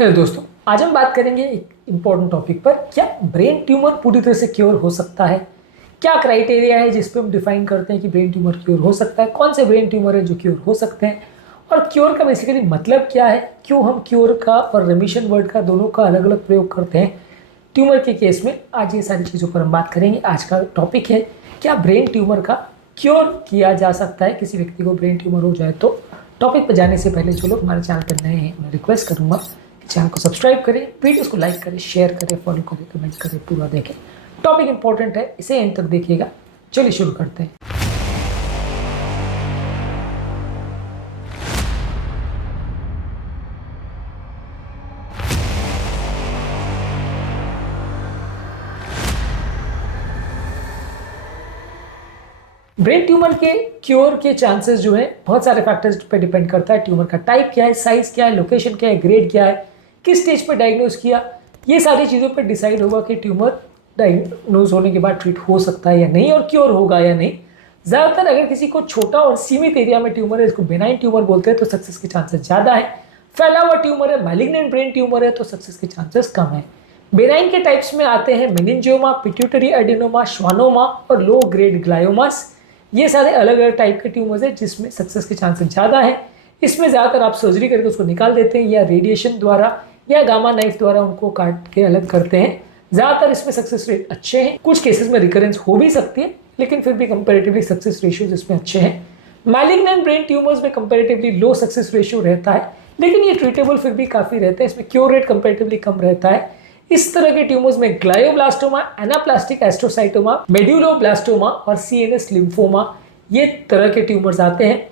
Hello दोस्तों, आज हम बात करेंगे एक इम्पॉर्टेंट टॉपिक पर। क्या ब्रेन ट्यूमर पूरी तरह से क्योर हो सकता है? क्या क्राइटेरिया है जिस पे हम डिफाइन करते हैं कि ब्रेन ट्यूमर क्योर हो सकता है? कौन से ब्रेन ट्यूमर है जो क्योर हो सकते हैं? और क्योर का बेसिकली मतलब क्या है? क्यों हम क्योर का और रेमिशन वर्ड का दोनों का अलग अलग प्रयोग करते हैं ट्यूमर के केस में? आज ये सारी चीज़ों पर हम बात करेंगे। आज का टॉपिक है, क्या ब्रेन ट्यूमर का क्योर किया जा सकता है? किसी व्यक्ति को ब्रेन ट्यूमर हो जाए तो। टॉपिक पर जाने से पहले जो लोग हमारे चैनल पर नए हैं, मैं रिक्वेस्ट करूंगा कि चैनल को सब्सक्राइब करें, वीडियोस को लाइक करें, शेयर करें, फॉलो करें, कमेंट करें, पूरा देखें। टॉपिक इंपॉर्टेंट है, इसे एंड तक देखिएगा। चलिए शुरू करते हैं। ब्रेन ट्यूमर के क्योर के चांसेस जो है बहुत सारे फैक्टर्स पे डिपेंड करता है। ट्यूमर का टाइप क्या है, साइज क्या है, लोकेशन क्या है, ग्रेड क्या है, किस स्टेज पे डायग्नोज किया, ये सारी चीज़ों पे डिसाइड होगा कि ट्यूमर डायग्नोज होने के बाद ट्रीट हो सकता है या नहीं और क्योर होगा या नहीं। ज़्यादातर अगर किसी को छोटा और सीमित एरिया में ट्यूमर है, इसको बेनाइन ट्यूमर बोलते हैं, तो सक्सेस के चांसेस ज़्यादा है। फैला हुआ ट्यूमर है, मैलिग्नेंट ब्रेन ट्यूमर है, तो सक्सेस के चांसेस कम है। बेनाइन के टाइप्स में आते हैं मेनिंजियोमा, पिट्यूटरी एडिनोमा, श्वानोमा और लो ग्रेड ग्लायोमास। ये सारे अलग अलग टाइप के ट्यूमर्स हैं जिसमें सक्सेस के चांसेस ज़्यादा है। इसमें ज़्यादातर आप सर्जरी करके उसको निकाल देते हैं या रेडिएशन द्वारा या गामा नाइफ द्वारा उनको काट के अलग करते हैं। ज़्यादातर इसमें सक्सेस रेट अच्छे हैं। कुछ केसेस में रिकरेंस हो भी सकती है, लेकिन फिर भी कंपैरेटिवली सक्सेस रेशियोज इसमें अच्छे हैं। मैलिग्नेंट ब्रेन ट्यूमर्स में कंपैरेटिवली लो सक्सेस रेशियो रहता है, लेकिन ये ट्रीटेबल फिर भी काफ़ी रहता है। इसमें क्योर रेट कंपैरेटिवली कम रहता है। इस तरह के ट्यूमर्स में ग्लायोब्लास्टोमा, एनाप्लास्टिक एस्ट्रोसाइटोमा, मेड्यूलोब्लास्टोमा और सीएनएस लिम्फोमा, ये तरह के ट्यूमर्स आते हैं।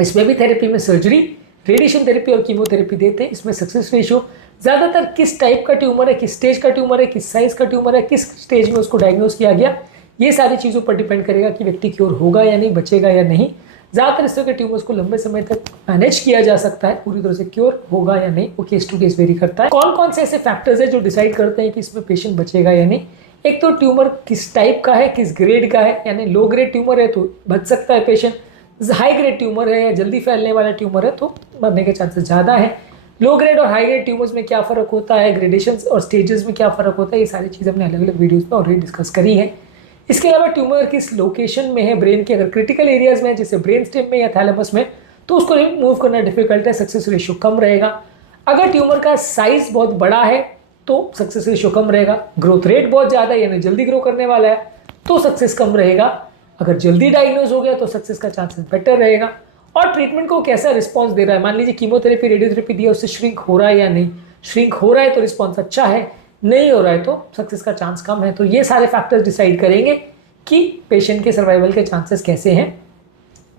इसमें भी थेरेपी में सर्जरी, रेडिएशन थेरेपी और कीमोथेरेपी देते हैं। इसमें सक्सेस रेशियो ज़्यादातर किस टाइप का ट्यूमर है, किस स्टेज का ट्यूमर है, किस साइज का ट्यूमर है, किस स्टेज में उसको डायग्नोज किया गया, ये सारी चीज़ों पर डिपेंड करेगा कि व्यक्ति क्योर होगा या नहीं, बचेगा या नहीं। ज़्यादातर इस तरह के ट्यूमर्स को लंबे समय तक मैनेज किया जा सकता है। पूरी तरह से क्योर होगा या नहीं वो केस टू केस वेरी करता है। कौन कौन से ऐसे फैक्टर्स है जो डिसाइड करते हैं कि इसमें पेशेंट बचेगा या नहीं? एक तो ट्यूमर किस टाइप का है, किस ग्रेड का है, यानी लो ग्रेड ट्यूमर है तो बच सकता है पेशेंट। हाई ग्रेड ट्यूमर है या जल्दी फैलने वाला ट्यूमर है तो मरने के चांसेस ज़्यादा है। लो ग्रेड और हाई ग्रेड ट्यूमर्स में क्या फ़र्क होता है, ग्रेडेशंस और स्टेजेस में क्या फ़र्क होता है, ये सारी चीज़ हमने अलग अलग वीडियोज़ में ऑलरेडी डिस्कस करी है। इसके अलावा ट्यूमर किस लोकेशन में है ब्रेन के, अगर क्रिटिकल एरियाज में है जैसे ब्रेन स्टेम में या थैलेमस में, तो उसको रिमूव करना डिफिकल्ट है, सक्सेस रेशियो कम रहेगा। अगर ट्यूमर का साइज बहुत बड़ा है तो सक्सेस रेशियो कम रहेगा। ग्रोथ रेट बहुत ज़्यादा है यानी जल्दी ग्रो करने वाला है तो सक्सेस कम रहेगा। अगर जल्दी डायग्नोज हो गया तो सक्सेस का चांसेस बेटर रहेगा। और ट्रीटमेंट को कैसा रिस्पॉन्स दे रहा है, मान लीजिए कीमोथेरेपी, रेडियोथेरेपी दिया, उससे श्रिंक हो रहा है या नहीं। श्रिंक हो रहा है तो रिस्पॉन्स अच्छा है, नहीं हो रहा है तो सक्सेस का चांस कम है। तो ये सारे फैक्टर्स डिसाइड करेंगे कि पेशेंट के सर्वाइवल के चांसेस कैसे हैं।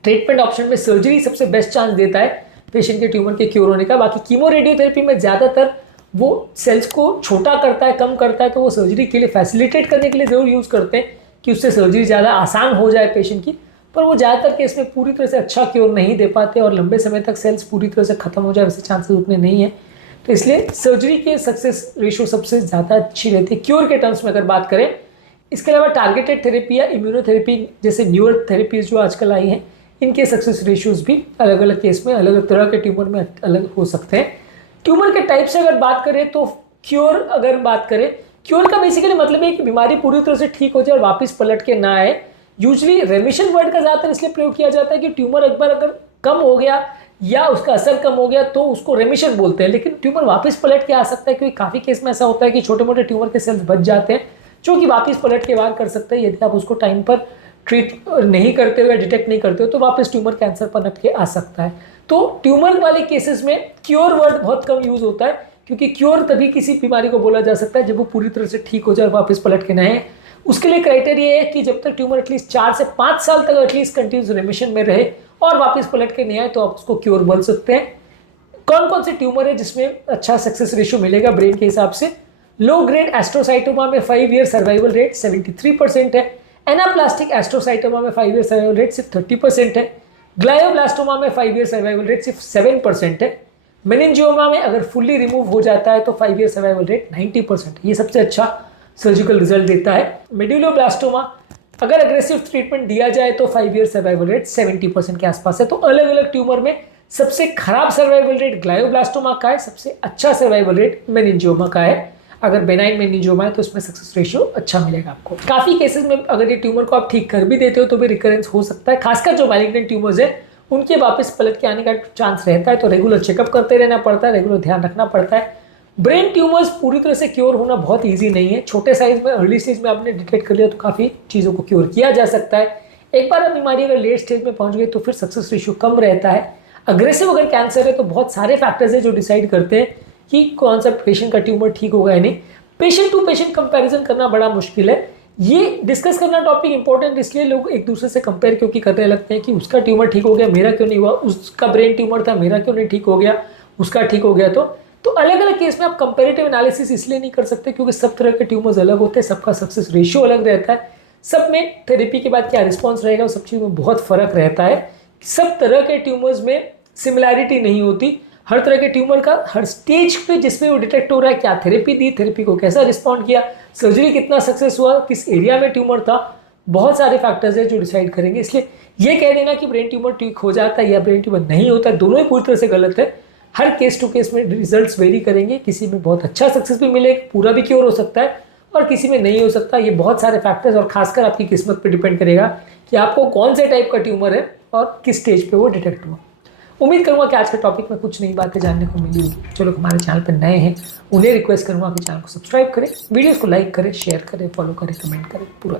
ट्रीटमेंट ऑप्शन में सर्जरी सबसे बेस्ट चांस देता है पेशेंट के ट्यूमर के क्योर होने का। बाकी कीमो रेडियोथेरेपी में ज़्यादातर वो सेल्स को छोटा करता है, कम करता है, तो वो सर्जरी के लिए फैसिलिटेट करने के लिए ज़रूर यूज़ करते हैं कि उससे सर्जरी ज़्यादा आसान हो जाए पेशेंट की। पर वो ज़्यादातर केस में पूरी तरह से अच्छा क्योर नहीं दे पाते और लंबे समय तक सेल्स पूरी तरह से ख़त्म हो जाए वैसे चांसेस उतने नहीं है। तो इसलिए सर्जरी के सक्सेस रेशियो सबसे ज़्यादा अच्छी रहती है क्योर के टर्म्स में अगर बात करें। इसके अलावा टारगेटेड थेरेपी या इम्यूनोथेरेपी जैसे न्यूअर थेरेपीज जो आजकल आई हैं, इनके सक्सेस रेशियोज भी अलग अलग केस में अलग अलग तरह के ट्यूमर में अलग हो सकते हैं। ट्यूमर के टाइप से अगर बात करें तो क्योर अगर बात करें, क्योर का बेसिकली मतलब है कि बीमारी पूरी तरह से ठीक हो जाए और वापस पलट के ना आए। यूजली रेमिशन वर्ड का ज़्यादातर इसलिए प्रयोग किया जाता है कि ट्यूमर एक बार अगर कम हो गया या उसका असर कम हो गया तो उसको रेमिशन बोलते हैं, लेकिन ट्यूमर वापस पलट के आ सकता है क्योंकि काफ़ी केस में ऐसा होता है कि छोटे मोटे ट्यूमर के सेल्स बच जाते हैं जो कि वापस पलट के वार कर सकते हैं यदि आप उसको टाइम पर ट्रीट नहीं करते हो या डिटेक्ट नहीं करते हो, तो वापस ट्यूमर कैंसर पनप के आ सकता है। तो ट्यूमर वाले केसेस में क्योर वर्ड बहुत कम यूज होता है क्योंकि क्योर तभी किसी बीमारी को बोला जा सकता है जब वो पूरी तरह से ठीक हो जाए और वापस पलट के ना आए। उसके लिए क्राइटेरिया है कि जब तक ट्यूमर एटलीस्ट 4 से 5 साल तक एटलीस्ट कंटिन्यूस रेमिशन में रहे और वापस पलट के नहीं आए तो आप उसको क्योर बोल सकते हैं। कौन कौन से ट्यूमर है जिसमें अच्छा सक्सेस रेशियो मिलेगा ब्रेन के हिसाब से? लो ग्रेड एस्ट्रोसाइटोमा में 5 ईयर सर्वाइवल रेट 73% है। एनाप्लास्टिक एस्ट्रोसाइटोमा में 5 ईयर सर्वाइवल रेट सिर्फ 30% है। ग्लायोब्लास्टोमा में 5 ईयर सर्वाइवल रेट सिर्फ 7% है। मेनिंजियोमा में अगर फुल्ली रिमूव हो जाता है तो 5 ईयर सर्वाइवल रेट 90%। ये सबसे अच्छा सर्जिकल रिजल्ट देता है। मेड्यूलोब्लास्टोमा अगर अग्रेसिव ट्रीटमेंट दिया जाए तो 5 ईयर सर्वाइवल रेट 70% के आसपास है। तो अलग अलग ट्यूमर में सबसे खराब सर्वाइवल रेट ग्लायोब्लास्टोमा का है, सबसे अच्छा सर्वाइवल रेट मेनिंजियोमा का है। अगर बेनाइन मेनिंजियोमा है तो उसमें सक्सेस रेशियो अच्छा मिलेगा आपको। काफ़ी केसेस में अगर ये ट्यूमर को आप ठीक कर भी देते हो तो भी रिकरेंस हो सकता है, खासकर जो मैलिग्नेंट ट्यूमर्स है उनके वापस पलट के आने का चांस रहता है। तो रेगुलर चेकअप करते रहना पड़ता है, रेगुलर ध्यान रखना पड़ता है। ब्रेन ट्यूमर्स पूरी तरह से क्योर होना बहुत ईजी नहीं है। छोटे साइज में अर्ली स्टेज में आपने डिटेक्ट कर लिया तो काफ़ी चीज़ों को क्योर किया जा सकता है। एक बार अब बीमारी अगर लेट स्टेज में पहुंच गई तो फिर सक्सेस रेशियो कम रहता है। अग्रेसिव अगर कैंसर है तो बहुत सारे फैक्टर्स है जो डिसाइड करते हैं कि कौन सा पेशेंट का ट्यूमर ठीक होगा या नहीं। पेशेंट टू पेशेंट कंपैरिजन करना बड़ा मुश्किल है। ये डिस्कस करना टॉपिक इंपॉर्टेंट इसलिए लोग एक दूसरे से कंपेयर क्योंकि करने लगते हैं कि उसका ट्यूमर ठीक हो गया, मेरा क्यों नहीं हुआ, उसका ब्रेन ट्यूमर था, मेरा क्यों नहीं ठीक हो गया, उसका ठीक हो गया। तो अलग अलग केस में आप कंपेरेटिव एनालिसिस इसलिए नहीं कर सकते क्योंकि सब तरह के ट्यूमर्स अलग होते हैं, सबका सक्सेस रेशियो अलग रहता है, सब में थेरेपी के बाद क्या रिस्पॉन्स रहेगा उस सब चीज़ में बहुत फर्क रहता है। सब तरह के ट्यूमर्स में सिमिलैरिटी नहीं होती। हर तरह के ट्यूमर का हर स्टेज पे जिसमें वो डिटेक्ट हो रहा है, क्या थेरेपी दी, थेरेपी को कैसा रिस्पॉन्ड किया, सर्जरी कितना सक्सेस हुआ, किस एरिया में ट्यूमर था, बहुत सारे फैक्टर्स हैं जो डिसाइड करेंगे। इसलिए ये कह देना कि ब्रेन ट्यूमर ठीक हो जाता है या ब्रेन ट्यूमर नहीं होता है, दोनों ही पूरी तरह से गलत है। हर केस टू केस में रिजल्ट्स वेरी करेंगे। किसी में बहुत अच्छा सक्सेस भी मिलेगा, पूरा भी क्योर हो सकता है, और किसी में नहीं हो सकता। ये बहुत सारे फैक्टर्स और खासकर आपकी किस्मत पर डिपेंड करेगा कि आपको कौन से टाइप का ट्यूमर है और किस स्टेज पे वो डिटेक्ट हुआ। उम्मीद करूंगा कि आज के टॉपिक में कुछ नई बातें जानने को मिली होगी। जो लोग हमारे चैनल पर नए हैं उन्हें रिक्वेस्ट करूंगा कि चैनल को सब्सक्राइब करें, वीडियोस को लाइक करें, शेयर करें, फॉलो करें, कमेंट करें पूरा।